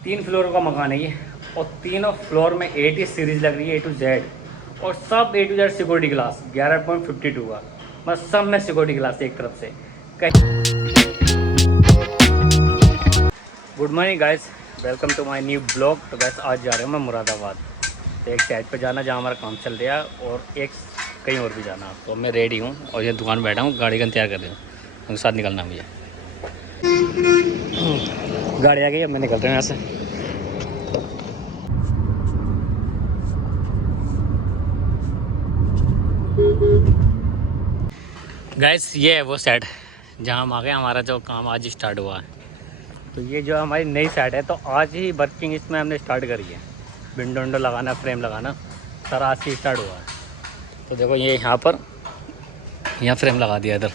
3 floor का मकान है ये, और तीनों फ्लोर में 80 सीरीज़ लग रही है, A to Z, और सब A to Z security glass 11.52 का, बस सब में सिक्योरिटी ग्लास एक तरफ से। Good morning guys, welcome to my new blog. तो बस आज जा रहे हूँ मैं मुरादाबाद, तो एक साइड पे जाना जहाँ हमारा काम चल रहा है, और एक कहीं और भी जाना। तो मैं रेडी हूँ और ये दुकान बैठा हूँ, गाड़ी का इंतजार कर रही हूँ, उनके साथ निकलना मुझे। गाड़ी आ गई, अब मैं निकल रहा हूँ यहाँ से। गाइस ये है वो साइड जहाँ हम आ गए, हमारा जो काम आज ही स्टार्ट हुआ है। तो ये जो हमारी नई साइड है, तो आज ही वर्किंग इसमें हमने स्टार्ट करी है। विंडो विंडो लगाना, फ्रेम लगाना, सारा आज से स्टार्ट हुआ है। तो देखो ये यहाँ पर, यहाँ फ्रेम लगा दिया इधर,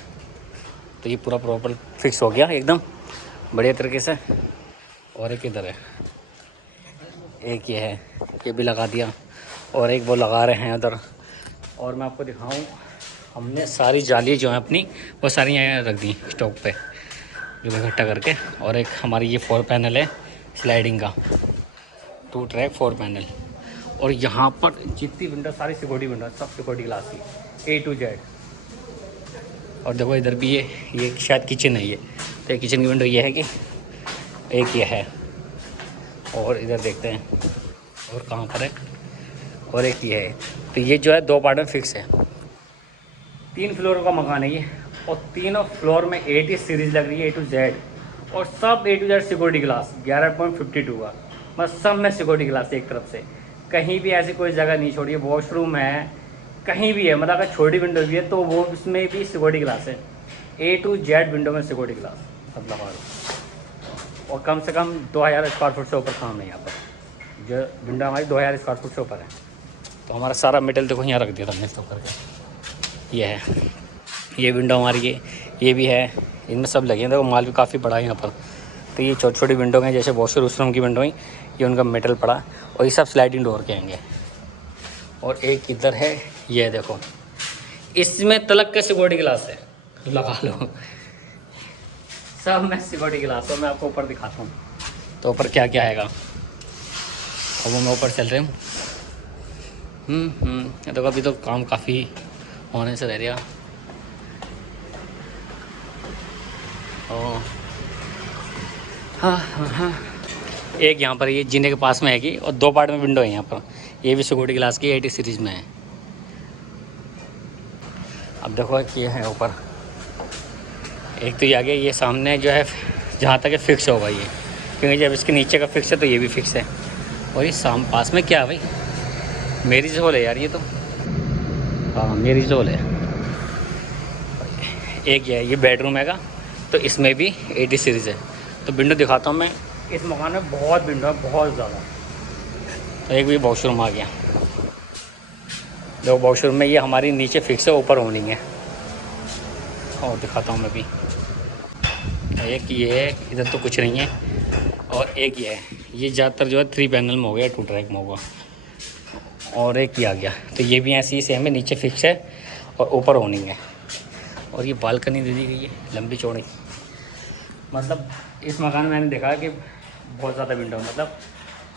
तो ये पूरा प्रॉपर फिक्स हो गया एकदम बढ़िया तरीके से। और एक इधर है, एक ये है, ये भी लगा दिया, और एक वो लगा रहे हैं उधर। और मैं आपको दिखाऊं, हमने सारी जाली जो है अपनी, वो सारी यहाँ रख दी स्टॉक पे जो इकट्ठा करके। और एक हमारी ये 4 पैनल है स्लाइडिंग का, 2 ट्रैक 4 पैनल। और यहाँ पर जितनी विंडो, सारी सिक्योरिटी विंडो, सब सिक्योरिटी ग्लास की A to Z। और देखो इधर भी ये शायद किचन है ये, तो ये किचन की विंडो ये है कि एक ये है। और इधर देखते हैं और कहाँ पर है, और एक ये है। तो ये जो है 2 पार्ट में फिक्स है। 3 फ्लोर का मकान है ये, और तीनों फ्लोर में 80 सीरीज़ लग रही है A to Z, और सब A to Z security glass 11.52 का, बस सब में सिक्योरिटी ग्लास एक तरफ से। कहीं भी ऐसी कोई जगह नहीं छोड़ी है, वॉशरूम है, कहीं भी है, मतलब अगर छोटी विंडो भी है तो वो उसमें भी सिक्योरिटी ग्लास है। A to Z विंडो में सिक्योरिटी ग्लास सब लगा दो। और कम से कम 2000 स्क्वायर फुट से ऊपर काम है यहाँ पर। जो विंडो हमारी 2000 स्क्वायर फुट से ऊपर है। तो हमारा सारा मेटल देखो यहाँ रख दिया था हमने स्टॉक करके। ये है, ये विंडो हमारी, ये भी है, इनमें सब लगे हैं। देखो माल भी काफ़ी बड़ा है यहाँ पर। तो ये छोटी छोटी विंडो हैं, जैसे वॉशरूम की विंडो हैं, ये उनका मेटल पड़ा, और ये सब स्लाइडिंग डोर के आएंगे। और एक इधर है, ये देखो, इसमें तलक के सिक्योरिटी ग्लास है, लगा लो सब में सिक्योरिटी ग्लास। और मैं आपको ऊपर दिखाता हूँ तो ऊपर क्या क्या आएगा। अब वो मैं ऊपर चल रही हूँ। तो अभी तो काम काफ़ी होने से रह गया। हाँ, एक यहाँ पर ये जीने के पास में है कि, और 2 पार्ट में विंडो है यहाँ पर। ये भी सिक्योरिटी ग्लास की 80 सीरीज़ में है। अब देखो कि ये है ऊपर, एक तो ये आगे, ये सामने जो है जहाँ तक फिक्स होगा ये, क्योंकि जब इसके नीचे का फिक्स है तो ये भी फिक्स है। और ये पास में क्या है भाई, मेरी जोल है यार ये तो। हाँ मेरी जोल है। एक ये बेडरूम हैगा, तो इसमें भी 80 सीरीज़ है। तो विंडो दिखाता हूँ मैं, इस मकान में बहुत विंडो है, बहुत ज़्यादा। तो एक भी वॉशरूम आ गया, देखो वॉशरूम में ये हमारी नीचे फिक्स है, ऊपर होनिंग है। और दिखाता हूँ मैं भी, एक ये है, इधर तो कुछ नहीं है। और एक ये है, ये ज़्यादातर जो है 3 पैनल में हो गया, 2 ट्रैक में होगा। और एक ये आ गया, तो ये भी ऐसी ही सेम है, नीचे फिक्स है और ऊपर होनिंग है। और ये बालकनी दे दी गई है लंबी चौड़ी। मतलब इस मकान में मैंने देखा कि बहुत ज़्यादा विंडो, मतलब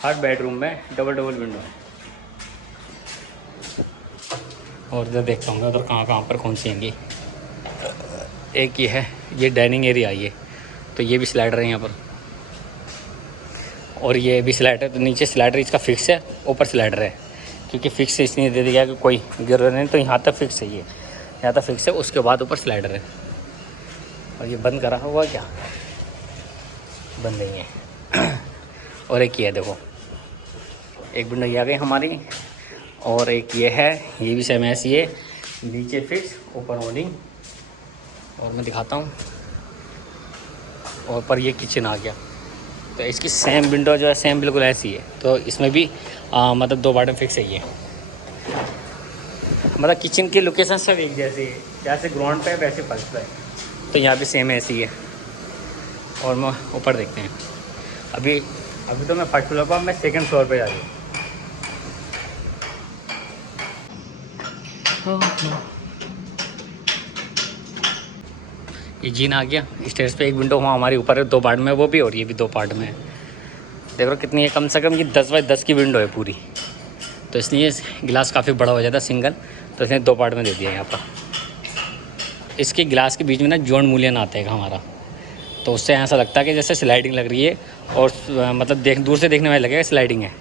हर बेडरूम में डबल विंडो है। और इधर देखता हूँ उधर कहाँ पर कौन सी आएंगी। एक ये है, ये डाइनिंग एरिया है ये, तो ये भी स्लाइडर है यहाँ पर। और ये भी स्लाइडर, तो नीचे स्लाइडर इसका फिक्स है, ऊपर स्लाइडर है, क्योंकि फिक्स इसलिए दे दिया कि कोई गिर नहीं। तो यहाँ तक फिक्स है, ये यहाँ तक फिक्स है, उसके बाद ऊपर स्लाइडर है। और ये बंद करा हुआ क्या, बंद नहीं है। और एक ये है, देखो एक विंडो ये आ गई हमारी। और एक ये है, ये भी सेम ऐसी है, नीचे फिक्स ऊपर होल्डिंग। और मैं दिखाता हूँ, और पर ये किचन आ गया। तो इसकी सेम विंडो जो है सेम बिल्कुल ऐसी है। तो इसमें भी मतलब 2 पार्ट में फिक्स है ये। मतलब किचन की लोकेशन सब एक जैसी है, जैसे ग्राउंड पे है वैसे फर्श पे है। तो यहाँ भी सेम ऐसी है। और मैं ऊपर देखते हैं, अभी तो मैं फर्स्ट फ्लोर पर, मैं 2nd फ्लोर पे जा रही हूँ। ये जीन आ गया स्टेज पे। एक विंडो वहाँ हमारे ऊपर है 2 पार्ट में, वो भी, और ये भी 2 पार्ट में है। देख रहे हो कितनी है, कम से कम ये 10 बाई 10 की विंडो है पूरी, तो इसलिए गिलास काफ़ी बड़ा हो जाता है सिंगल, तो इसने 2 पार्ट में दे दिया यहाँ पर। इसके गिलास के बीच में ना जॉन मूलियन आता है हमारा, तो उससे ऐसा लगता है कि जैसे स्लाइडिंग लग रही है, और मतलब दूर से देखने में लगेगा स्लाइडिंग है।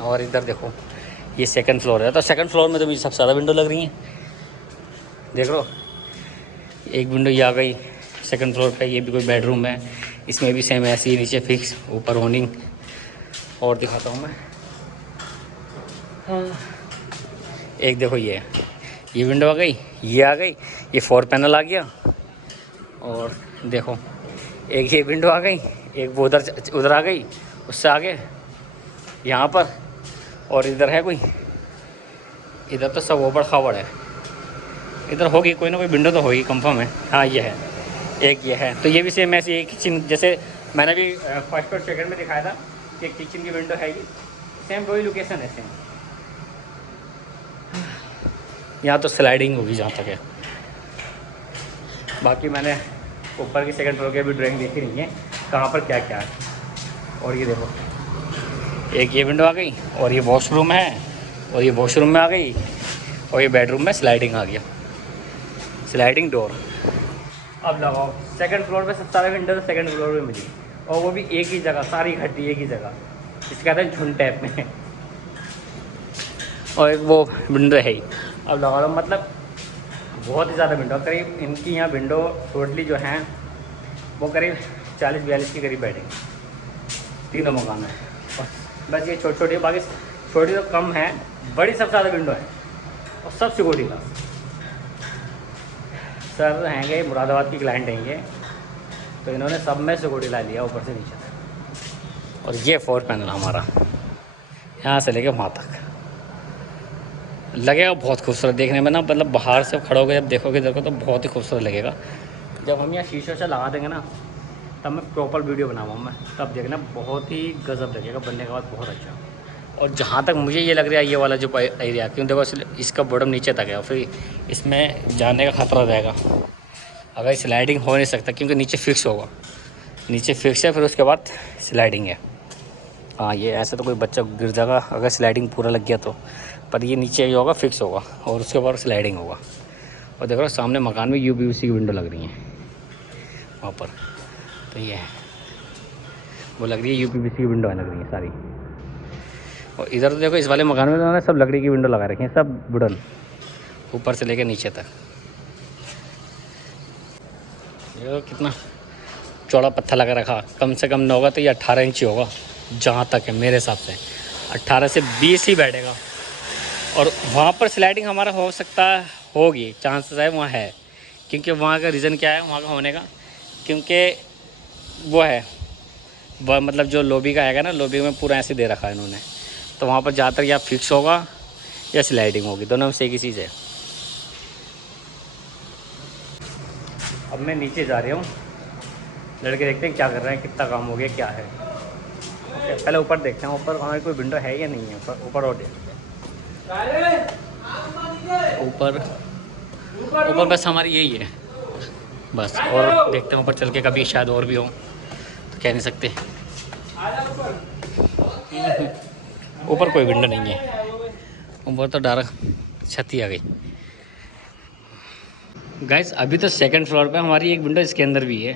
और इधर देखो ये सेकंड फ्लोर है, तो सेकंड फ्लोर में तो मुझे सबसे ज़्यादा विंडो लग रही हैं। देख लो एक विंडो ये आ गई सेकंड फ्लोर पे, ये भी कोई बेडरूम है, इसमें भी सेम ऐसी ही, नीचे फिक्स ऊपर ओनिंग। और दिखाता हूँ मैं, हाँ एक देखो ये विंडो आ गई, ये आ गई, ये 4 पैनल आ गया। और देखो एक ये विंडो आ गई, एक वो उधर आ गई, उससे आगे यहाँ पर, और इधर है कोई, इधर तो सब ओबड़ खाबड़ है, इधर होगी कोई ना कोई विंडो तो होगी कंफर्म है। हाँ ये है, एक ये है, तो ये भी सेम ऐसी एक किचन, जैसे मैंने भी फर्स्ट और सेकंड में दिखाया था कि किचन की विंडो है, ये सेम वही लोकेशन है सेम। यहाँ तो स्लाइडिंग होगी जहाँ तक है, बाकी मैंने ऊपर की सेकंड फ्लोर की भी ड्राइंग देखी नहीं है कहाँ पर क्या क्या है। और ये देखो एक ये विंडो आ गई, और ये वॉशरूम है, और ये वॉशरूम में आ गई, और ये बेडरूम में स्लाइडिंग आ गया, स्लाइडिंग डोर। अब लगाओ सेकंड फ्लोर पे सब सारे विंडो सेकंड फ्लोर पे मिली, और वो भी एक ही जगह, सारी इकट्ठी एक ही जगह, जिसे कहते हैं झुंड टाइप में। और एक वो विंडो है ही। अब लगा लो मतलब बहुत ही ज़्यादा विंडो, करीब इनकी यहाँ विंडो टोटली जो हैं वो करीब 40-42 के करीब बैठेंगे, तीनों मकान है। बस ये छोटी छोटी, बाकी छोटी तो कम है, बड़ी सबसे ज़्यादा विंडो है, और सब सिक्योरिटी ग्लास। सर हैंगे मुरादाबाद की क्लाइंट हैं ये, तो इन्होंने सब में सिक्योरिटी ला लिया ऊपर से नीचे तक। और ये 4 पैनल हमारा यहाँ से लेके वहाँ तक लगेगा, बहुत खूबसूरत देखने में ना, मतलब बाहर से खड़ोगे जब देखोगे इधर को तो बहुत ही खूबसूरत लगेगा। जब हम यहाँ शीशे से लगा देंगे ना, तब मैं प्रॉपर वीडियो बनाऊँगा मैं, तब देखना बहुत ही गजब लगेगा, बनने के बाद बहुत अच्छा। और जहाँ तक मुझे ये लग रहा है ये वाला जो एरिया, क्यों देखो इसका बॉटम नीचे तक है, और फिर इसमें जाने का ख़तरा रहेगा, अगर स्लाइडिंग हो नहीं सकता क्योंकि नीचे फिक्स होगा, नीचे फिक्स है, फिर उसके बाद स्लाइडिंग है। हाँ ये ऐसे तो कोई बच्चा गिर जाएगा अगर स्लाइडिंग पूरा लग गया तो, पर ये नीचे होगा फिक्स होगा, और उसके बाद स्लाइडिंग होगा। और देखो सामने मकान में UPVC की विंडो लग रही है वहाँ पर, तो ये है वो लग रही है UPVC की विंडो लग रही है सारी। और इधर तो देखो इस वाले मकान में तो सब लकड़ी की विंडो लगा रखी हैं, सब वुडन, ऊपर से लेकर नीचे तक। ये कितना चौड़ा पत्थर लगा रखा, कम से कम न होगा तो ये 18 इंच होगा, जहाँ तक है मेरे हिसाब से 18 से 20 ही बैठेगा। और वहाँ पर स्लाइडिंग हमारा हो सकता है, होगी, चांसेस है वहाँ है, क्योंकि वहाँ का रीज़न क्या है वहाँ का होने का, क्योंकि वो है वह मतलब जो लॉबी का आएगा ना, लॉबी में पूरा ऐसे दे रखा है इन्होंने, तो वहाँ पर ज़्यादातर या फिक्स होगा या स्लाइडिंग होगी, दोनों में से एक ही चीज़ है। अब मैं नीचे जा रहा हूँ, लड़के देखते हैं क्या कर रहे हैं, कितना काम हो गया क्या है। ओके पहले ऊपर देखते हैं, ऊपर हमारी कोई विंडो है या नहीं है, ऊपर और देखते हैं। ऊपर बस हमारी यही है बस, और देखते हैं ऊपर चल के, कभी शायद और भी हो तो कह नहीं सकते। ऊपर कोई विंडो नहीं है, ऊपर तो डायरेक्ट छत ही आ गई। गाइस अभी तो सेकंड फ्लोर पे हमारी एक विंडो इसके अंदर भी है,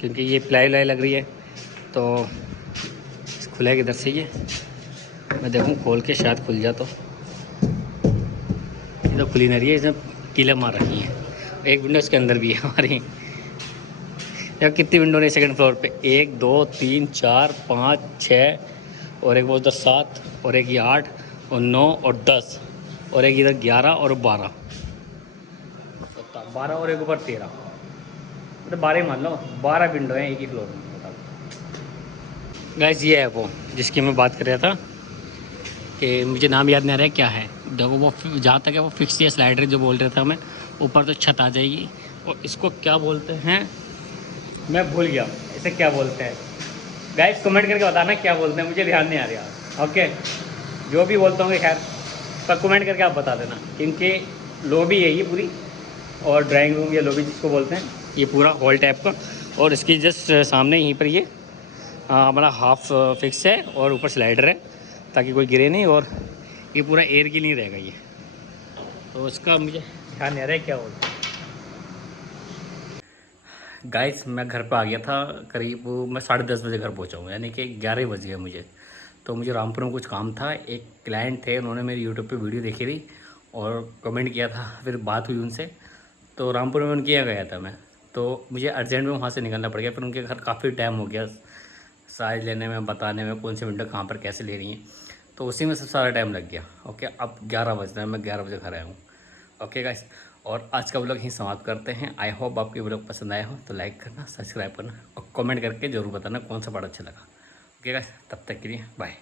क्योंकि ये प्लाई लग रही है, तो खुलेगा इधर से, ये मैं देखूँ खोल के शायद खुल जा, तो ये तो खुली नहीं रही है, इसमें कीलें मार रखी है। एक विंडो इसके अंदर भी है हमारी। यार कितनी विंडो नहीं सेकंड फ्लोर पे, 1 2 3 4 5 6, और एक वो उधर 7, और एक ये 8 और 9 और 10, और एक इधर 11 और 12, और एक ऊपर 13, मतलब 12 ही मान लो, 12 विंडो हैं एक ही फ्लोर में। गाइस ये है वो जिसकी मैं बात कर रहा था कि मुझे नाम याद नहीं आ रहा है क्या है, देखो वो जहाँ तक है वो फिक्स है, स्लाइडर जो बोल रहा था मैं, ऊपर तो छत आ जाएगी, और इसको क्या बोलते हैं मैं भूल गया, इसे क्या बोलते हैं गाइस, कमेंट करके बताना क्या बोलते हैं, मुझे ध्यान नहीं आ रहा। ओके जो भी बोलते होंगे खैर, पर कमेंट करके आप बता देना, क्योंकि लॉबी है ये पूरी, और ड्राइंग रूम या लॉबी जिसको बोलते हैं, ये पूरा हॉल टाइप का, और इसकी जस्ट सामने यहीं पर ये हमारा हाफ फिक्स है और ऊपर स्लाइडर है ताकि कोई गिरे नहीं, और ये पूरा एयर के लिए रहेगा ये, तो उसका मुझे ध्यान नहीं आ रहा है क्या होगा। गाइस मैं घर पे आ गया था करीब, मैं 10:30 बजे घर पहुंचा हूँ, यानी कि 11 बज गए मुझे। तो मुझे रामपुर में कुछ काम था, एक क्लाइंट थे, उन्होंने मेरी यूट्यूब पे वीडियो देखी थी और कमेंट किया था, फिर बात हुई उनसे, तो रामपुर में उनके यहाँ गया था मैं। तो मुझे अर्जेंट में वहाँ से निकलना पड़ गया, फिर उनके घर काफ़ी टाइम हो गया साइज लेने में, बताने में कौन सी विंडो कहाँ पर कैसे ले रही हैं, तो उसी में सब सारा टाइम लग गया। ओके, अब 11 बज रहा है, मैं 11 बजे घर आया हूँ। ओके गाइस, और आज का व्लॉग यहीं समाप्त करते हैं। आई होप आपके व्लॉग पसंद आया हो, तो लाइक करना, सब्सक्राइब करना और कमेंट करके ज़रूर बताना कौन सा पार्ट अच्छा लगा। ओके गाइस, तब तक के लिए बाय।